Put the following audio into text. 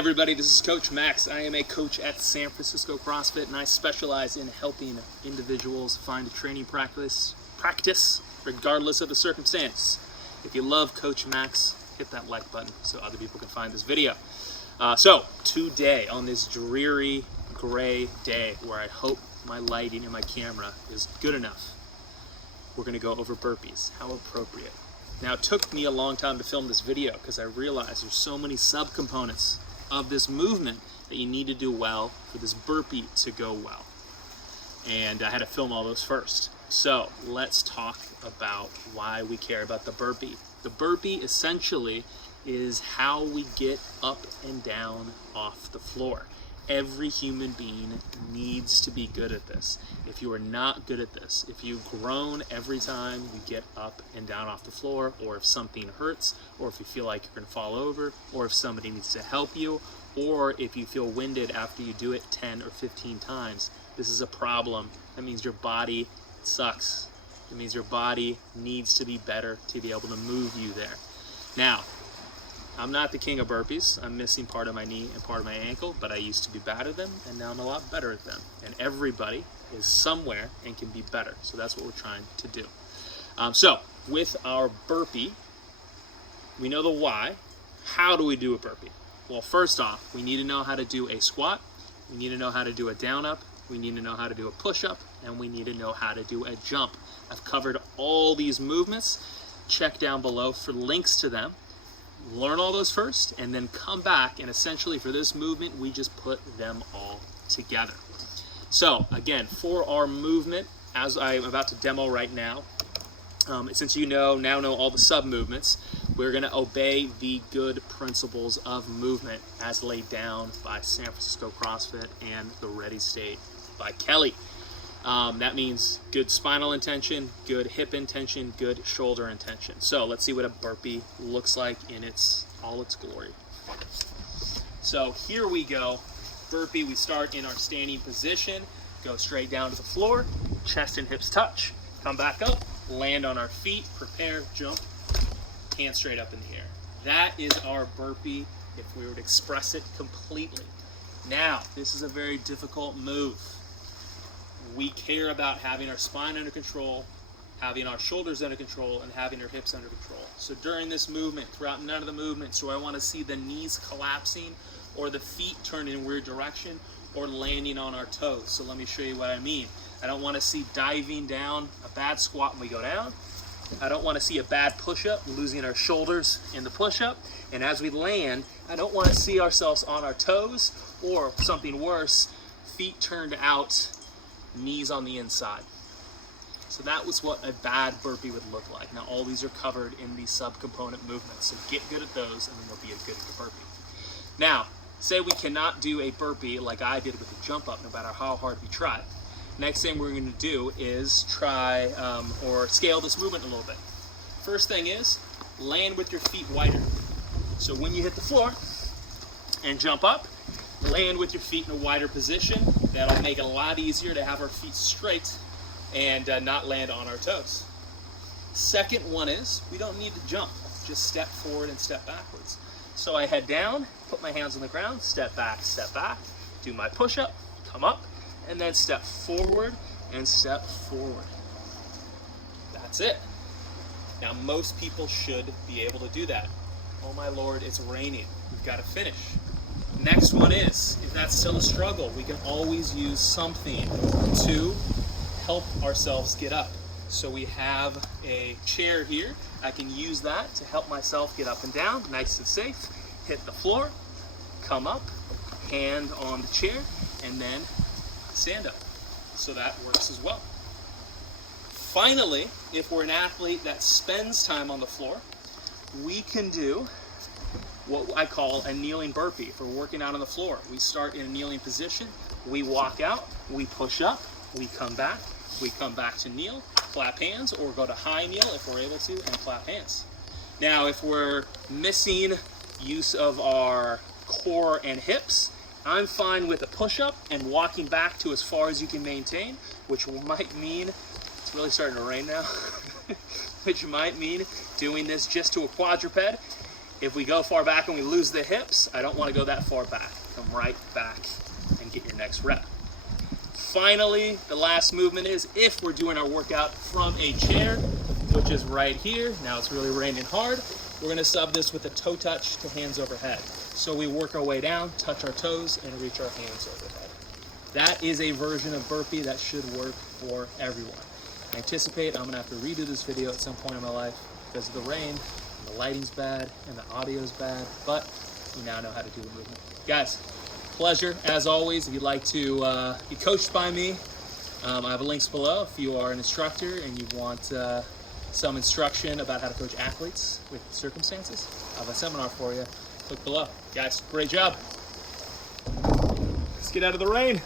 everybody, this is Coach Max. I am a coach at San Francisco Crossfit, and I specialize in helping individuals find a training practice regardless of the circumstance. If you love Coach Max, hit that like button so other people can find this video. So today, on this dreary gray day where I hope my lighting and my camera is good enough, we're going to go over burpees. How appropriate. Now, it took me a long time to film this video because I realized there's so many subcomponents of this movement that you need to do well for this burpee to go well. And I had to film all those first. So let's talk about why we care about the burpee. The burpee essentially is how we get up and down off the floor. Every human being needs to be good at this. If you are not good at this, if you groan every time you get up and down off the floor, or if something hurts, or if you feel like you're gonna fall over, or if somebody needs to help you, or if you feel winded after you do it 10 or 15 times, this is a problem. That means your body sucks. It means your body needs to be better to be able to move you there. Now, I'm not the king of burpees. I'm missing part of my knee and part of my ankle, but I used to be bad at them, and now I'm a lot better at them. And everybody is somewhere and can be better. So that's what we're trying to do. So with our burpee, we know the why. How do we do a burpee? Well, first off, we need to know how to do a squat. We need to know how to do a down up. We need to know how to do a push up, and we need to know how to do a jump. I've covered all these movements. Check down below for links to them. Learn all those first, and then come back, and essentially for this movement, we just put them all together. So again, for our movement, as I'm about to demo right now, since you now know all the sub movements, we're going to obey the good principles of movement as laid down by San Francisco CrossFit and the Ready State by Kelly. That means good spinal intention, good hip intention, good shoulder intention. So let's see what a burpee looks like in all its glory. So here we go. Burpee, we start in our standing position, go straight down to the floor, chest and hips touch, come back up, land on our feet, prepare, jump, hands straight up in the air. That is our burpee if we were to express it completely. Now, this is a very difficult move. We care about having our spine under control, having our shoulders under control, and having our hips under control. So during this movement, throughout none of the movements, do I want to see the knees collapsing or the feet turning in a weird direction or landing on our toes. So let me show you what I mean. I don't want to see diving down, a bad squat when we go down. I don't want to see a bad push-up, losing our shoulders in the push-up. And as we land, I don't want to see ourselves on our toes, or something worse, feet turned out, knees on the inside. So that was what a bad burpee would look like. Now all these are covered in the subcomponent movements, so get good at those and then you'll be good at the burpee. Now, say we cannot do a burpee like I did with the jump up, no matter how hard we try. Next thing we're going to do is try or scale this movement a little bit. First thing is, land with your feet wider. So when you hit the floor and jump up, land with your feet in a wider position. That'll make it a lot easier to have our feet straight and not land on our toes. Second one is, we don't need to jump. Just step forward and step backwards. So I head down, put my hands on the ground, step back, do my push-up, come up, and then step forward and step forward. That's it. Now most people should be able to do that. Oh my Lord, it's raining. We've got to finish. Next one is, if that's still a struggle, we can always use something to help ourselves get up. So we have a chair here. I can use that to help myself get up and down, nice and safe. Hit the floor, come up, hand on the chair, and then stand up. So that works as well. Finally, if we're an athlete that spends time on the floor, we can do what I call a kneeling burpee. If we're working out on the floor, we start in a kneeling position, we walk out, we push up, we come back to kneel, clap hands, or go to high kneel if we're able to, and clap hands. Now, if we're missing use of our core and hips, I'm fine with a push-up and walking back to as far as you can maintain, which might mean, it's really starting to rain now, which might mean doing this just to a quadruped If we go far back and we lose the hips, I don't want to go that far back. Come right back and get your next rep. Finally, the last movement is if we're doing our workout from a chair, which is right here. Now it's really raining hard. We're gonna sub this with a toe touch to hands overhead. So we work our way down, touch our toes, and reach our hands overhead. That is a version of burpee that should work for everyone. I anticipate I'm gonna have to redo this video at some point in my life because of the rain, and the lighting's bad, and the audio's bad, but we now know how to do the movement. Guys, pleasure as always. If you'd like to be coached by me, I have links below. If you are an instructor and you want some instruction about how to coach athletes with circumstances, I have a seminar for you. Click below. Guys, great job. Let's get out of the rain.